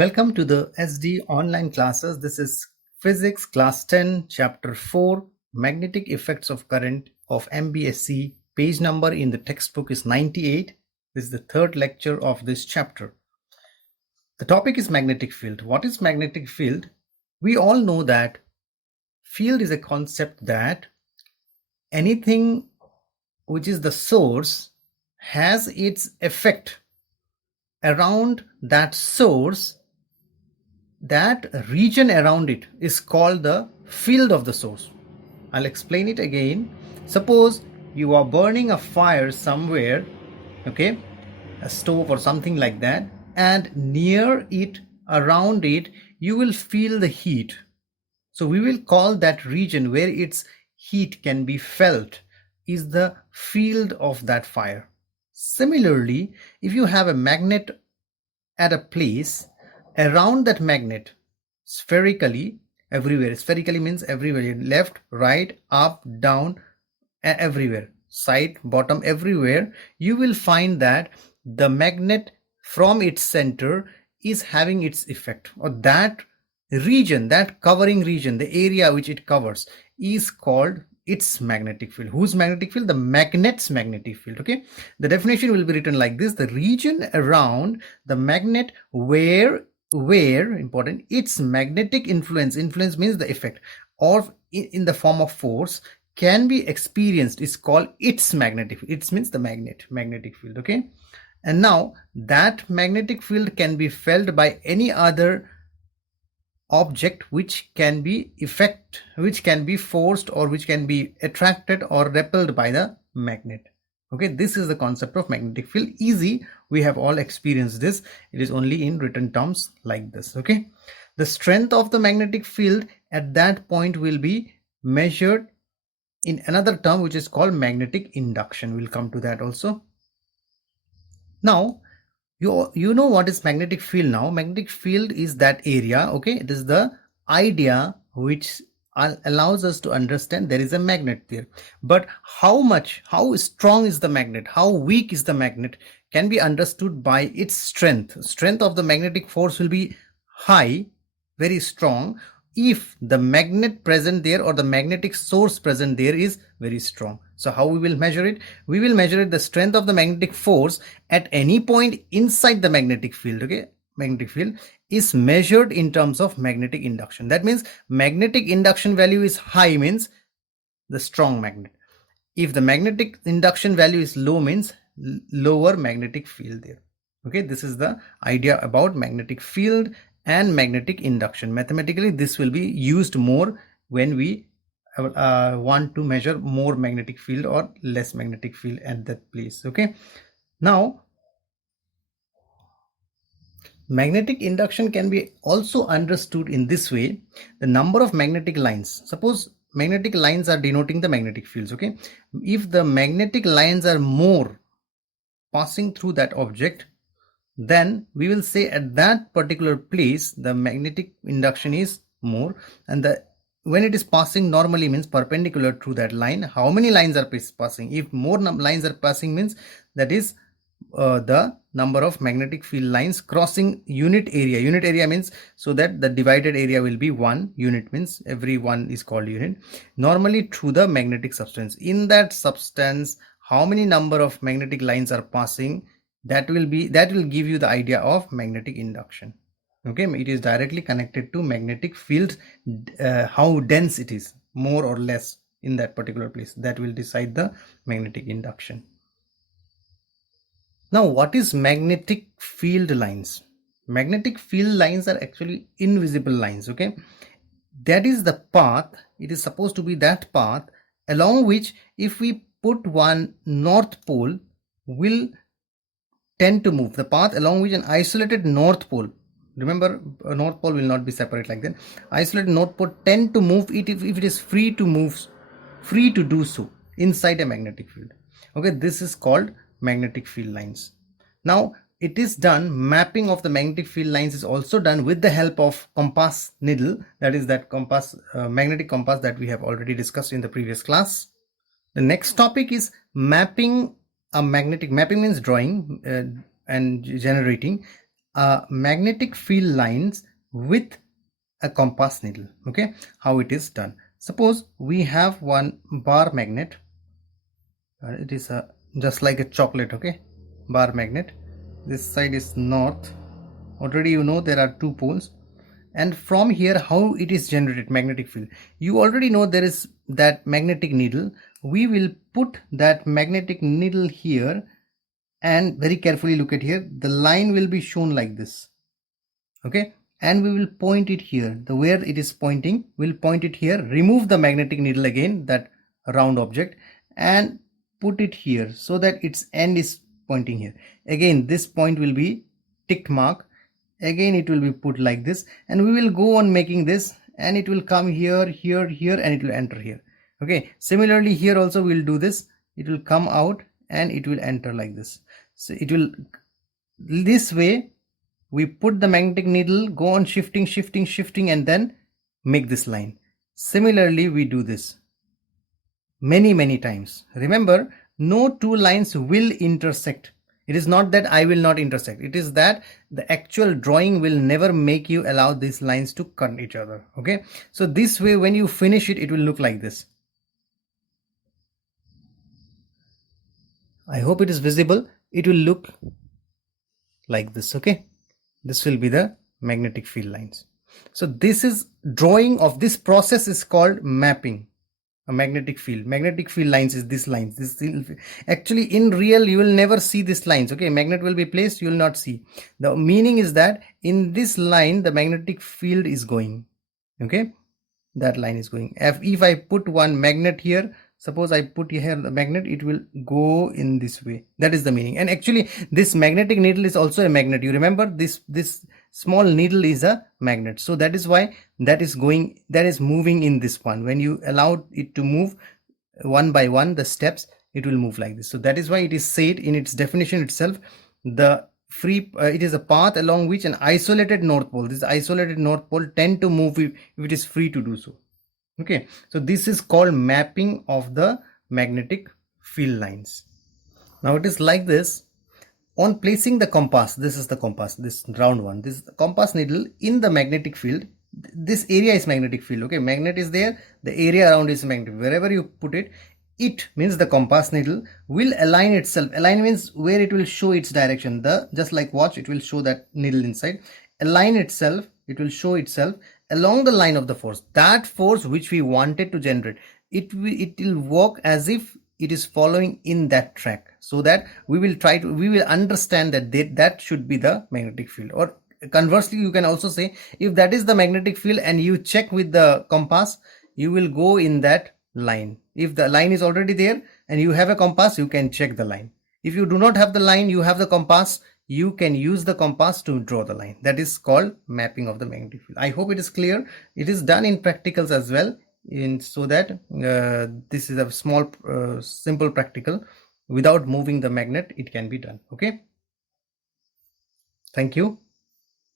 Welcome to the SD online classes. This is Physics Class 10, Chapter 4, Magnetic Effects of Current of MBSC. Page number in the textbook is 98. This is the third lecture of this chapter. The topic is magnetic field. What is magnetic field? We all know that field is a concept that anything which is the source has its effect around that source. That region around it is called the field of the source. I'll explain it again. Suppose you are burning a fire somewhere, okay, a stove or something like that, and near it, around it, you will feel the heat. So we will call that region where its heat can be felt is the field of that fire. Similarly, if you have a magnet at a place, around that magnet, spherically, everywhere, spherically means everywhere, left, right, up, down, everywhere, side, bottom, everywhere, you will find that the magnet from its center is having its effect, or that region, that covering region, the area which it covers is called its magnetic field. Whose magnetic field? The magnet's magnetic field. Okay, the definition will be written like this: the region around the magnet where important its magnetic influence means the effect, or in the form of force, can be experienced is called its magnetic field. It means the magnetic field. Okay, and now that magnetic field can be felt by any other object which can be forced, or which can be attracted or repelled by the magnet. Okay, this is the concept of magnetic field. Easy, we have all experienced this. It is only in written terms like this. Okay, the strength of the magnetic field at that point will be measured in another term which is called magnetic induction. We'll come to that also. Now you know what is magnetic field. Now magnetic field is that area. Okay, it is the idea which allows us to understand there is a magnet there, but how strong is the magnet, how weak is the magnet, can be understood by its strength of the magnetic force will be high, very strong, if the magnet present there or the magnetic source present there is very strong. So how we will measure it? We will measure it the strength of the magnetic force at any point inside the magnetic field. Okay, magnetic field is measured in terms of magnetic induction. That means magnetic induction value is high, means the strong magnet. If the magnetic induction value is low, means lower magnetic field there. Okay, this is the idea about magnetic field and magnetic induction. Mathematically, this will be used more when we want to measure more magnetic field or less magnetic field at that place. Okay, now magnetic induction can be also understood in this way: the number of magnetic lines. Suppose magnetic lines are denoting the magnetic fields. Okay, if the magnetic lines are more passing through that object, then we will say at that particular place the magnetic induction is more, and when it is passing normally means perpendicular through that line. How many lines are passing? If more lines are passing, means that is the number of magnetic field lines crossing unit area. Unit area means so that the divided area will be 1 unit, means every one is called unit. Normally through the magnetic substance, in that substance how many number of magnetic lines are passing, that will give you the idea of magnetic induction. Okay, it is directly connected to magnetic field, how dense it is, more or less in that particular place, that will decide the magnetic induction. Now what is magnetic field lines? Magnetic field lines are actually invisible lines. Okay, that is the path, it is supposed to be that path along which if we put one north pole will tend to move, the path along which an isolated north pole, remember a north pole will not be separate like that, isolated north pole tend to move it if it is free to do so inside a magnetic field. Okay, this is called magnetic field lines. Now it is done, mapping of the magnetic field lines is also done with the help of compass needle, that is that compass, magnetic compass that we have already discussed in the previous class. The next topic is mapping a magnetic. Mapping means drawing and generating magnetic field lines with a compass needle. Okay, how it is done. Suppose we have one bar magnet. It is just like a chocolate. Okay, bar magnet. This side is north. Already you know there are two poles, and from here how it is generated magnetic field. You already know there is that magnetic needle. We will put that magnetic needle here, and very carefully look at here. The line will be shown like this. Okay, and we will point it here. The where it is pointing, we'll point it here. Remove the magnetic needle again, that round object, and put it here so that its end is pointing here. Again, this point will be tick mark. Again it will be put like this, and we will go on making this, and it will come here, here, here, and it will enter here. Okay, similarly here also we'll do this. It will come out and it will enter like this. So it will, this way we put the magnetic needle, go on shifting, shifting, shifting, and then make this line. Similarly we do this many times. Remember, no two lines will intersect. It is not that I will not intersect. It is that the actual drawing will never make you allow these lines to cut each other. Okay, so this way when you finish it, it will look like this. I hope it is visible. It will look like this. Okay, this will be the magnetic field lines. So this is drawing of this process is called mapping a magnetic field. Magnetic field lines is this lines. This actually in real you will never see these lines. Okay, magnet will be placed, you will not see. The meaning is that in this line the magnetic field is going. Okay, that line is going. If I put one magnet here, suppose I put here the magnet, it will go in this way. That is the meaning. And actually this magnetic needle is also a magnet. You remember this small needle is a magnet, so that is why that is going, that is moving in this one. When you allow it to move one by one, the steps, it will move like this. So that is why it is said in its definition itself, the free it is a path along which an isolated north pole, this isolated north pole tend to move if it is free to do so. Okay, so this is called mapping of the magnetic field lines. Now it is like this. On placing the compass, this is the compass, this round one, this compass needle in the magnetic field. This area is magnetic field. Okay, magnet is there, the area around is magnetic. Wherever you put it, it means the compass needle will align itself. Align means where it will show its direction. The just like watch, it will show that needle inside. Align itself, it will show itself along the line of the force. That force which we wanted to generate, it will work as if it is following in that track, so that we will understand that that should be the magnetic field. Or conversely, you can also say, if that is the magnetic field and you check with the compass, you will go in that line. If the line is already there and you have a compass, you can check the line. If you do not have the line, you have the compass, you can use the compass to draw the line. That is called mapping of the magnetic field. I hope it is clear. It is done in practicals as well, so that this is a small simple practical. Without moving the magnet, it can be done. Okay, thank you.